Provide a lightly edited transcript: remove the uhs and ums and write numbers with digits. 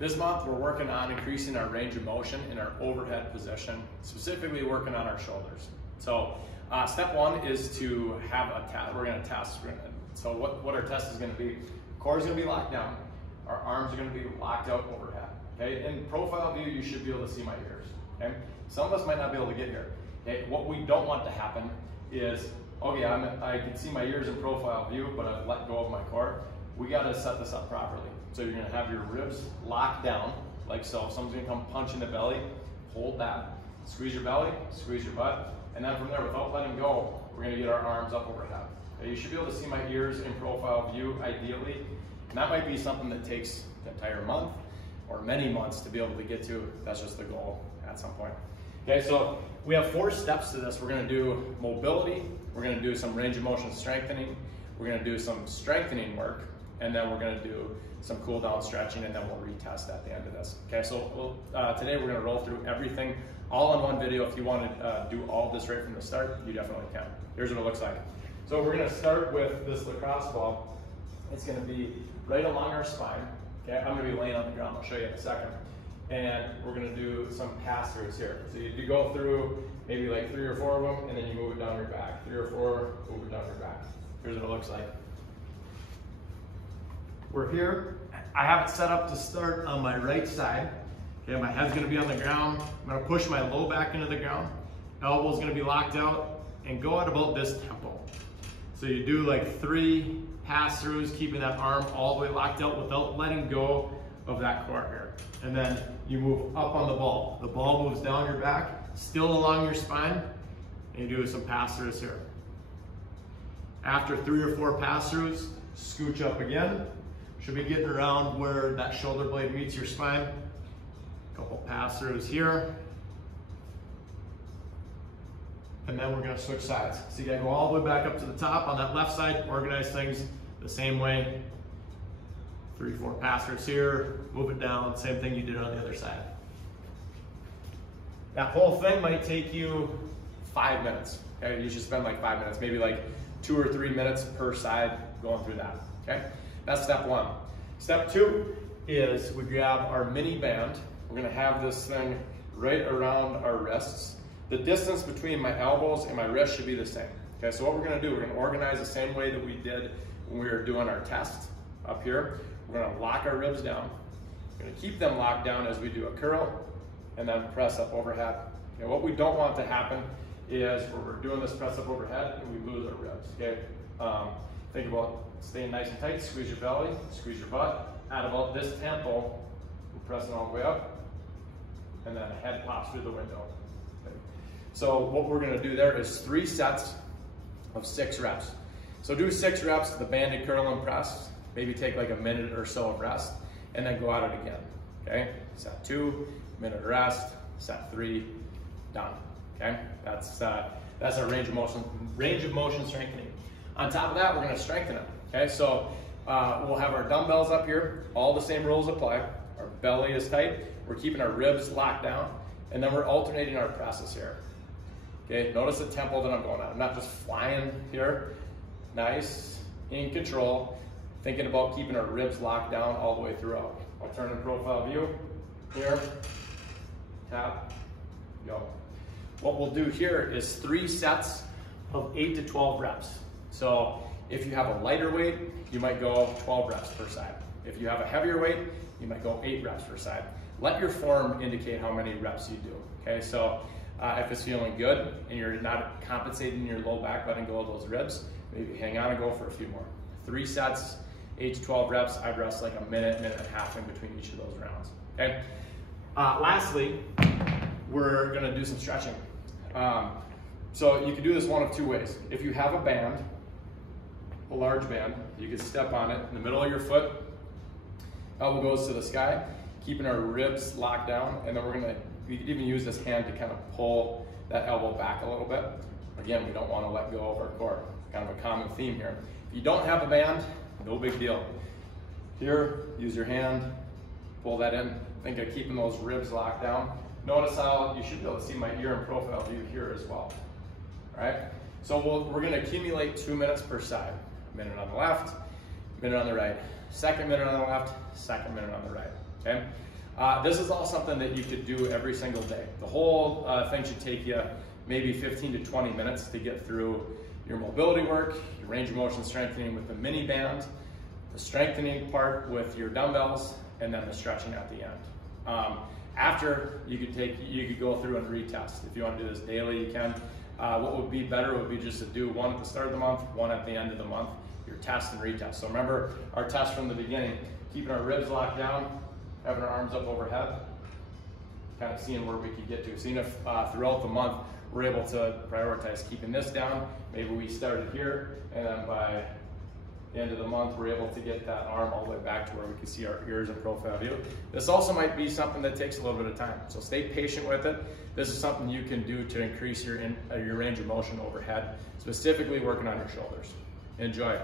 This month we're working on increasing our range of motion in our overhead position, specifically working on our shoulders. So step one is to have a test. We're going to test. So what our test is going to be, core is going to be locked down. Our arms are going to be locked out overhead. Okay, in profile view, you should be able to see my ears. Okay, some of us might not be able to get here. Okay, what we don't want to happen is, okay, I can see my ears in profile view, but I've let go of my core. We got to set this up properly. So you're going to have your ribs locked down, like so. If someone's going to come punch in the belly, hold that. Squeeze your belly, squeeze your butt, and then from there, without letting go, we're going to get our arms up overhead. Okay, you should be able to see my ears in profile view, ideally, and that might be something that takes an entire month or many months to be able to get to. That's just the goal at some point. Okay, so we have 4 steps to this. We're going to do mobility, we're going to do some range of motion strengthening, we're going to do some strengthening work, and then we're going to do some cool down stretching, and then we'll retest at the end of this. Okay, so today we're going to roll through everything all in one video. If you want to do all this right from the start, you definitely can. Here's what it looks like. So we're going to start with this lacrosse ball. It's going to be right along our spine. Okay, I'm going to be laying on the ground. I'll show you in a second. And we're going to do some pass throughs here. So you go through maybe like 3 or 4 of them, and then you move it down your back. 3 or 4, move it down your back. Here's what it looks like. We're here. I have it set up to start on my right side. Okay, my head's gonna be on the ground. I'm gonna push my low back into the ground. Elbow's gonna be locked out and go at about this tempo. So you do like 3 pass-throughs, keeping that arm all the way locked out without letting go of that core here. And then you move up on the ball. The ball moves down your back, still along your spine, and you do some pass-throughs here. After 3 or 4 pass-throughs, scooch up again. Should be getting around where that shoulder blade meets your spine. Couple pass-throughs here. And then we're gonna switch sides. So you gotta go all the way back up to the top on that left side, organize things the same way. 3, 4 pass-throughs here, move it down, same thing you did on the other side. That whole thing might take you 5 minutes. Okay, you should spend like 5 minutes, maybe like 2 or 3 minutes per side going through that, okay? That's step 1. Step 2 is we grab our mini band. We're gonna have this thing right around our wrists. The distance between my elbows and my wrists should be the same. Okay, so what we're gonna do, we're gonna organize the same way that we did when we were doing our test up here. We're gonna lock our ribs down. We're gonna keep them locked down as we do a curl and then press up overhead. Okay, what we don't want to happen is when we're doing this press up overhead and we lose our ribs, okay? Think about staying nice and tight, squeeze your belly, squeeze your butt. At about this tempo, we're pressing all the way up, and then head pops through the window. Okay. So what we're gonna do there is 3 sets of 6 reps. So do 6 reps, the banded curl and press, maybe take like a minute or so of rest, and then go at it again, okay? Set 2, minute rest, set 3, done, okay? That's our range of motion strengthening. On top of that, we're gonna strengthen it, okay? So we'll have our dumbbells up here, all the same rules apply. Our belly is tight, we're keeping our ribs locked down, and then we're alternating our presses here. Okay, notice the tempo that I'm going at. I'm not just flying here. Nice, in control, thinking about keeping our ribs locked down all the way throughout. I'll turn in profile view, here, tap, go. What we'll do here is 3 sets of 8 to 12 reps. So if you have a lighter weight, you might go 12 reps per side. If you have a heavier weight, you might go 8 reps per side. Let your form indicate how many reps you do, okay? So if it's feeling good and you're not compensating your low back, letting go of those ribs, maybe hang on and go for a few more. 3 sets, 8 to 12 reps. I'd rest like a minute, minute and a half in between each of those rounds, okay? Lastly, we're gonna do some stretching. So you can do this one of 2 ways. If you have a band, a large band, you can step on it in the middle of your foot, elbow goes to the sky, keeping our ribs locked down, and then we can even use this hand to kind of pull that elbow back a little bit. Again, we don't want to let go of our core. Kind of a common theme here. If you don't have a band, no big deal. Here, use your hand, pull that in. Think of keeping those ribs locked down. Notice how you should be able to see my ear in profile view here as well. All right? So we're going to accumulate 2 minutes per side. A minute on the left, minute on the right. Second minute on the left, second minute on the right. Okay? This is all something that you could do every single day. The whole thing should take you maybe 15 to 20 minutes to get through your mobility work, your range of motion strengthening with the mini band, the strengthening part with your dumbbells, and then the stretching at the end. After, you could go through and retest. If you want to do this daily, you can. What would be better would be just to do one at the start of the month, one at the end of the month, your test and retest. So remember our test from the beginning, keeping our ribs locked down, having our arms up overhead, kind of seeing where we could get to. Seeing if throughout the month we're able to prioritize keeping this down. Maybe we started here, and then by the end of the month we're able to get that arm all the way back to where we can see our ears in profile view. This also might be something that takes a little bit of time, so stay patient with it. This is something you can do to increase your range of motion overhead, specifically working on your shoulders. Enjoy.